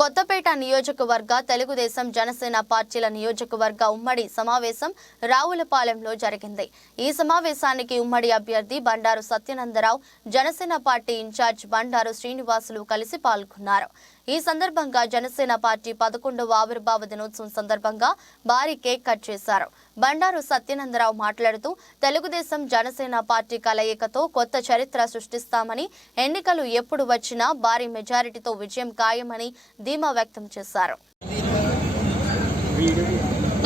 కొత్తపేట నియోజకవర్గ తెలుగుదేశం జనసేన పార్టీల నియోజకవర్గ ఉమ్మడి సమావేశం రావులపాలెంలో జరిగింది. ఈ సమావేశానికి ఉమ్మడి అభ్యర్థి బండారు సత్యనందరావు, జనసేన పార్టీ ఇన్ఛార్జ్ బండారు శ్రీనివాసులు కలిసి పాల్గొన్నారు. ఈ సందర్భంగా జనసేన పార్టీ 11వ ఆవిర్భావ దినోత్సవం సందర్భంగా భారీ కేక్ కట్ చేశారు. బండారు సత్యనందరావు మాట్లాడుతూ తెలుగుదేశం జనసేన పార్టీ కలయికతో కొత్త చరిత్ర సృష్టిస్తామని, ఎన్నికలు ఎప్పుడు వచ్చినా భారీ మెజారిటీతో విజయం ఖాయమని ధీమా వ్యక్తం చేశారు.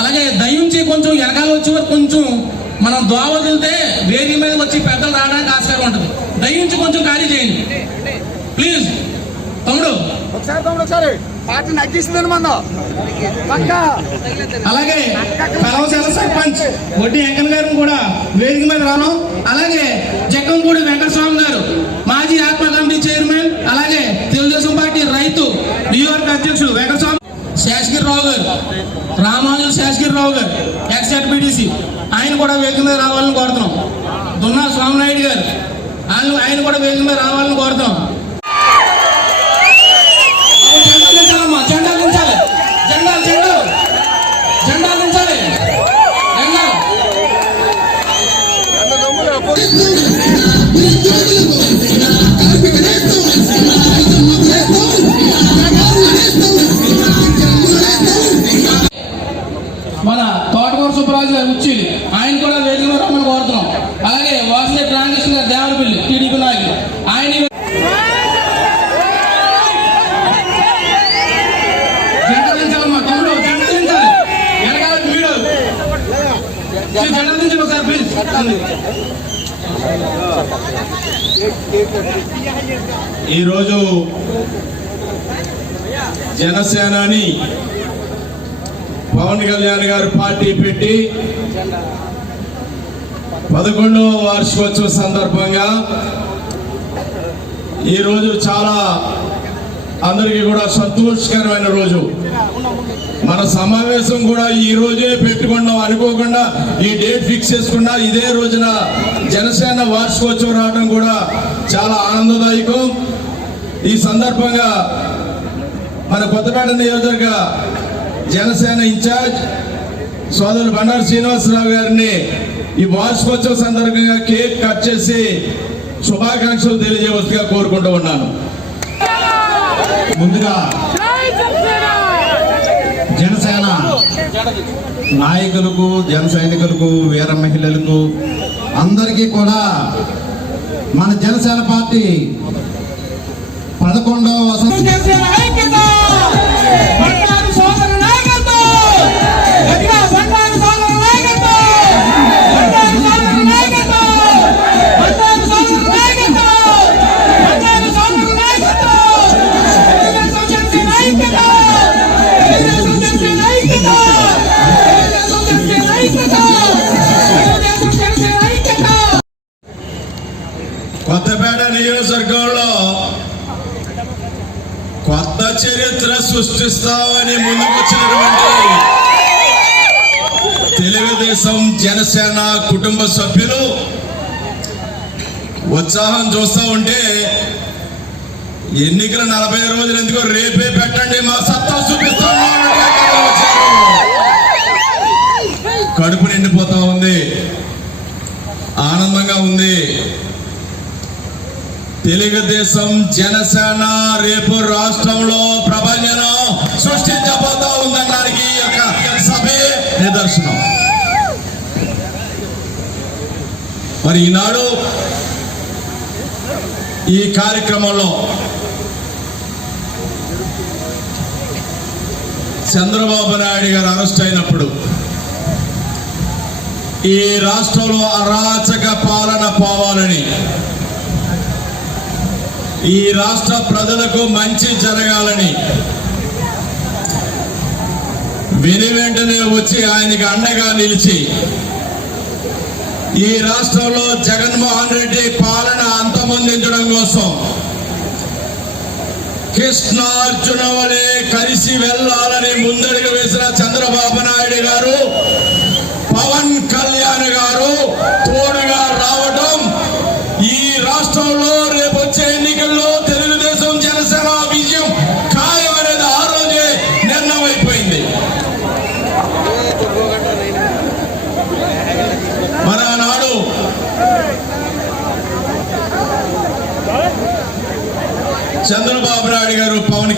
అలాగే దయించి కొంచెం ఎనకాల వచ్చి కొంచెం మనం దోవ వదిలితే వేదిక మీద వచ్చి పెద్దలు రావడానికి ఆస్కారం ఉంటుంది. దయించి కొంచెం ఖాళీ చేయండి ప్లీజ్. తమ్ముడు ఒకసారి పార్టీ నగ్గిస్తుందని మన అలాగే కలవశాల సర్పంచ్ వడ్డీ వెంకన్న గారిని కూడా వేదిక మీద రాను. అలాగే జక్కంపూడి వెంకటస్వామి గారు మాజీ ఆత్మ కమిటీ చైర్మన్, అలాగే తెలుగుదేశం పార్టీ రైతు నియోజకవర్గ అధ్యక్షుడు వెంకటస్వామి, శేషగిరిరావు గారు, రామానుజు శేషగిరిరావు గారు ఎక్స్-జెడ్పీటీసీ, ఆయన కూడా వేదిక మీద రావాలని కోరుతున్నాం. దున్నా స్వామినాయుడు గారు ఆయన కూడా వేదిక మీద రావాలని కోరుతున్నాం. మన తోటకూర సుబ్బరాజు గారు ఉచ్చిలి ఆయన కూడా వేదిక మీద రమ్మని కోరుతున్నాం. అలాగే వాసుదే ట్రాన్సాక్షన్ గారు దేవరపల్లి టీడీపీ నాయకులు ఆయన జెండాదించాలమ్మా. తమ్ముడు జెండాదించాలి, వెనకాల వీడు జెండాదించండి ఒకసారి ప్లీజ్. ఈరోజు జనసేనాని పవన్ కళ్యాణ్ గారు పార్టీ పెట్టి 11వ వార్షికోత్సవ సందర్భంగా ఈరోజు చాలా అందరికీ కూడా సంతోషకరమైన రోజు. మన సమావేశం కూడా ఈ రోజే పెట్టుకున్నాం, అనుకోకుండా ఈ డేట్ ఫిక్స్ చేసుకున్నా ఇదే రోజున జనసేన వార్షికోత్సవం రావడం కూడా చాలా ఆనందదాయకం. ఈ సందర్భంగా మన కొత్తపేట నియోజకవర్గ జనసేన ఇన్ఛార్జ్ సోదరులు బండారు శ్రీనివాసరావు గారిని ఈ వార్షికోత్సవ సందర్భంగా కేక్ కట్ చేసి శుభాకాంక్షలు తెలియజేయవలసిగా కోరుకుంటూ ఉన్నాను. ముందుగా జనసేన నాయకులకు, జన సైనికులకు, వీర మహిళలకు అందరికీ కూడా మన జనసేన పార్టీ 11వ కొత్తపేట నియోజకవర్గంలో కొత్త చరిత్ర సృష్టిస్తామని ముందుకొచ్చినటువంటి తెలుగుదేశం జనసేన కుటుంబ సభ్యులు ఉత్సాహం చూస్తూ ఉంటే ఎన్నికలు 40 రోజులు ఎందుకో రేపే పెట్టండి, మా సత్తా చూపిస్తాం, కడుపు నిండిపోతా ఉంది, ఆనందంగా ఉంది. తెలుగుదేశం జనసేన రేపు రాష్ట్రంలో ప్రభంజనం సృష్టించబోతా ఉందనడానికి ఈ యొక్క సభే నిదర్శనం. మరి ఈనాడు ఈ కార్యక్రమంలో చంద్రబాబు నాయుడు గారు అరెస్ట్ అయినప్పుడు ఈ రాష్ట్రంలో అరాచక పాలన పోవాలని, ఈ రాష్ట్ర ప్రజలకు మంచి జరగాలని వెంటనే వచ్చి ఆయనకి అండగా నిలిచి ఈ రాష్ట్రంలో జగన్మోహన్ రెడ్డి పాలన అంతమొందించడం కోసం కృష్ణార్జున వలె కలిసి వెళ్లాలని ముందడుగు వేసిన చంద్రబాబు నాయుడు గారు, పవన్ కళ్యాణ్ గారు తోడుగా రావడం ఈ రాష్ట్రంలో రేపు వచ్చే ఎన్నికల్లో తెలుగుదేశం జనసేన విజయం ఖాయమనేది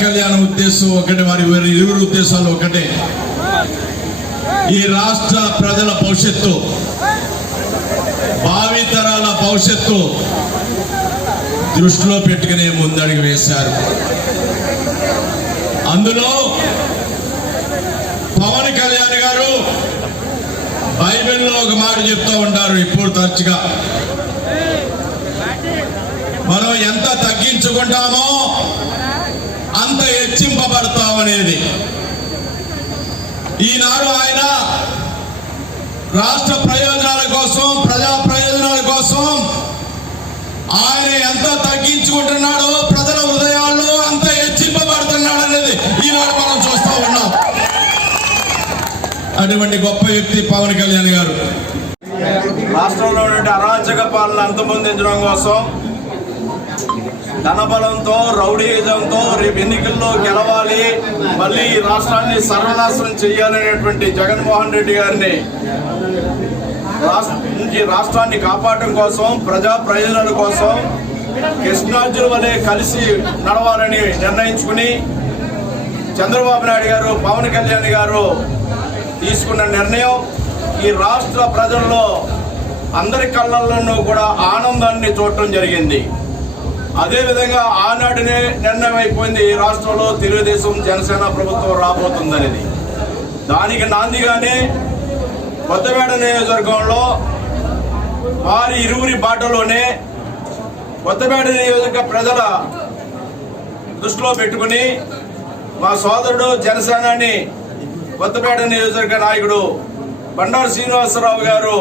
కళ్యాణ్ ఉద్దేశం ఒకటే, వారి ఇరువురు ఉద్దేశాలు ఒకటే. ఈ రాష్ట్ర ప్రజల భవిష్యత్తు, భావితరాల భవిష్యత్తు దృష్టిలో పెట్టుకునే ముందడుగు వేశారు. అందులో పవన్ కళ్యాణ్ గారు బైబిల్లో ఒక మాట చెప్తూ ఉంటారు ఇప్పుడు తరచుగా, మనం ఎంత తగ్గించుకుంటామో అంత హెచ్చింపబడతామనేది. ఈనాడు ఆయన రాష్ట్ర ప్రయోజనాల కోసం, ప్రజా ప్రయోజనాల కోసం ఆయన ఎంత తగ్గించుకుంటున్నాడో ప్రజల హృదయాల్లో అంత హెచ్చింపబడుతున్నాడు అనేది ఈనాడు మనం చూస్తూ ఉన్నాం. అటువంటి గొప్ప వ్యక్తి పవన్ కళ్యాణ్ గారు. రాష్ట్రంలో అరాచక పాలన అంతమొందించడం కోసం ధనబలంతో, రౌడీయిజంతో రేపు ఎన్నికల్లో గెలవాలి, మళ్ళీ ఈ రాష్ట్రాన్ని సర్వనాశనం చేయాలనేటువంటి జగన్మోహన్ రెడ్డి గారిని రాష్ట్రాన్ని కాపాడటం కోసం, ప్రజా ప్రయోజనాల కోసం కృష్ణార్జున వలె కలిసి నడవాలని నిర్ణయించుకుని చంద్రబాబు నాయుడు గారు, పవన్ కళ్యాణ్ గారు తీసుకున్న నిర్ణయం ఈ రాష్ట్ర ప్రజల్లో అందరి కళ్ళల్లోనూ కూడా ఆనందాన్ని చూడటం జరిగింది. అదేవిధంగా ఆనాటినే నిర్ణయం అయిపోయింది ఈ రాష్ట్రంలో తెలుగుదేశం జనసేన ప్రభుత్వం రాబోతుందనేది. దానికి నాందిగానే కొత్తపేట నియోజకవర్గంలో వారి ఇరువురి బాటలోనే కొత్తపేట నియోజక ప్రజల దృష్టిలో పెట్టుకుని మా సోదరుడు జనసేనాని కొత్తపేట నియోజకవర్గ నాయకుడు బండారు శ్రీనివాసరావు గారు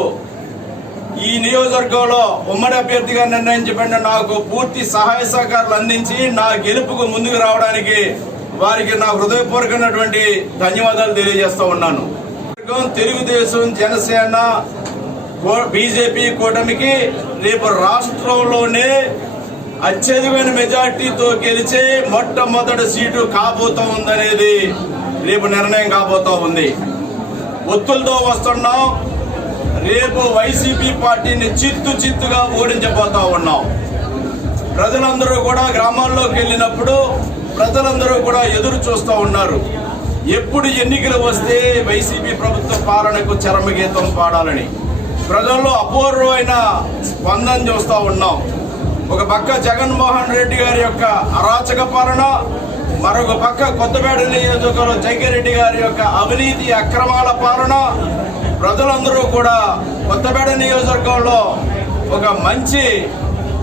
ఈ నియోజకవర్గంలో ఉమ్మడి అభ్యర్థిగా నిర్ణయించబడిన నాకు పూర్తి సహాయ సహకారాలు అందించి నా గెలుపుకు ముందుకు రావడానికి వారికి నా హృదయపూర్వకమైనటువంటి ధన్యవాదాలు తెలియజేస్తూ ఉన్నాను. తెలుగుదేశం, జనసేన, బీజేపీ కూటమికి రేపు రాష్ట్రంలోనే అత్యధికమైన మెజార్టీతో గెలిచే మొట్టమొదటి సీటు కాబోతా ఉందనేది రేపు నిర్ణయం కాబోతా ఉంది. ఒత్తులతో వస్తున్నాం. రేపు వైసీపీ పార్టీని చిత్తుగా ఓడించబోతా ఉన్నాం. ప్రజలందరూ కూడా గ్రామాల్లోకి వెళ్ళినప్పుడు ప్రజలందరూ కూడా ఎదురు చూస్తూ ఉన్నారు, ఎప్పుడు ఎన్నికలు వస్తే వైసీపీ ప్రభుత్వ పాలనకు చరమగీతం పాడాలని. ప్రజల్లో అపూర్వమైన స్పందన చూస్తూ ఉన్నాం. ఒక పక్క జగన్మోహన్ రెడ్డి గారి యొక్క అరాచక పాలన, మరొక పక్క కొత్తపేట నియోజకవర్గంలో జగ్గిరెడ్డి గారి యొక్క అవినీతి అక్రమాల పాలన. ప్రజలందరూ కూడా కొత్తపేట నియోజకవర్గంలో ఒక మంచి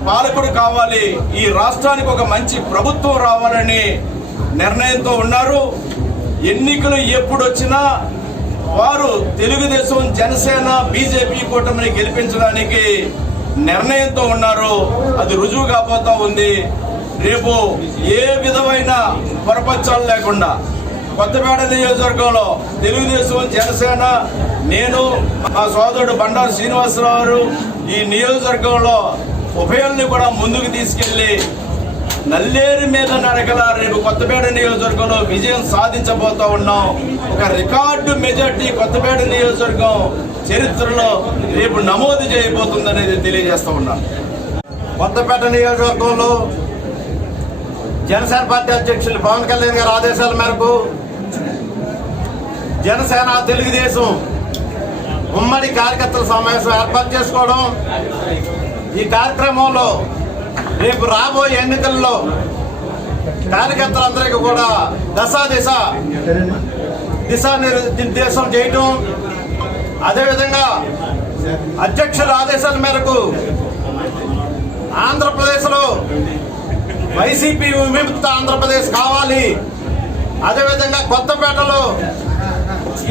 పాలకుడు కావాలి, ఈ రాష్ట్రానికి ఒక మంచి ప్రభుత్వం రావాలని నిర్ణయంతో ఉన్నారు. ఎన్నికలు ఎప్పుడు వచ్చినా వారు తెలుగుదేశం, జనసేన, బీజేపీ కూటమిని గెలిపించడానికి నిర్ణయంతో ఉన్నారు. అది రుజువు కాబోతా ఉంది. రేపు ఏ విధమైన పొరపచ్చాలు లేకుండా కొత్తపేట నియోజకవర్గంలో తెలుగుదేశం, జనసేన, నేను, మా సోదరుడు బండారు శ్రీనివాసరావు గారు ఈ నియోజకవర్గంలో ఉభయాల్ని కూడా ముందుకు తీసుకెళ్లి నల్లేరు మీద నడకల రేపు కొత్తపేట నియోజకవర్గంలో విజయం సాధించబోతా ఉన్నాం. ఒక రికార్డు మెజార్టీ కొత్తపేట నియోజకవర్గం చరిత్రలో రేపు నమోదు చేయబోతుందనేది తెలియజేస్తా ఉన్నాను. కొత్తపేట నియోజకవర్గంలో జనసేన పార్టీ అధ్యక్షులు పవన్ కళ్యాణ్ గారి ఆదేశాల మేరకు జనసేన, తెలుగుదేశం ఉమ్మడి కార్యకర్తల సమావేశం ఏర్పాటు చేసుకోవడం, ఈ కార్యక్రమంలో రేపు రాబోయే ఎన్నికల్లో కార్యకర్తలందరికీ కూడా దిశానిర్దేశం చేయటం, అదేవిధంగా అధ్యక్షుల ఆదేశాల మేరకు ఆంధ్రప్రదేశ్లో వైసీపీ విముక్త ఆంధ్రప్రదేశ్ కావాలి, అదేవిధంగా కొత్తపేటలో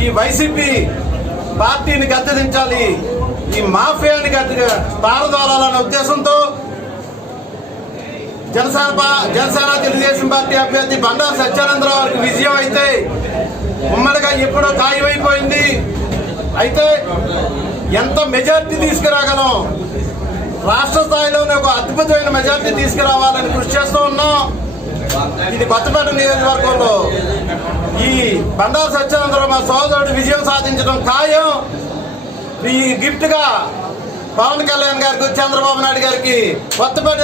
ఈ వైసీపీ పార్టీని గద్దెదించాలి, ఈ మాఫియాని పారదోలాలనే ఉద్దేశంతో జనసేన తెలుగుదేశం పార్టీ అభ్యర్థి బండారు సత్యానందరావు వారికి విజయం అయితే ఉమ్మడిగా ఎప్పుడో ఖాయమైపోయింది. అయితే ఎంత మెజార్టీ తీసుకురాగలం, రాష్ట్ర స్థాయిలోనే ఒక అద్భుతమైన మెజార్టీ తీసుకురావాలని కృషి చేస్తూ ఉన్నాం. ఇది కొత్తపేట నియోజకవర్గంలో ఈ బండారు సత్యానందరావు మా సోదరుడు విజయం సాధించడం ఖాయం. ఈ గిఫ్ట్ గా పవన్ కళ్యాణ్ గారికి, చంద్రబాబు నాయుడు గారికి కొత్తపేట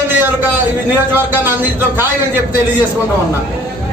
నియోజకవర్గాన్ని అందించడం ఖాయం అని చెప్పి తెలియజేసుకుంటూ ఉన్నా.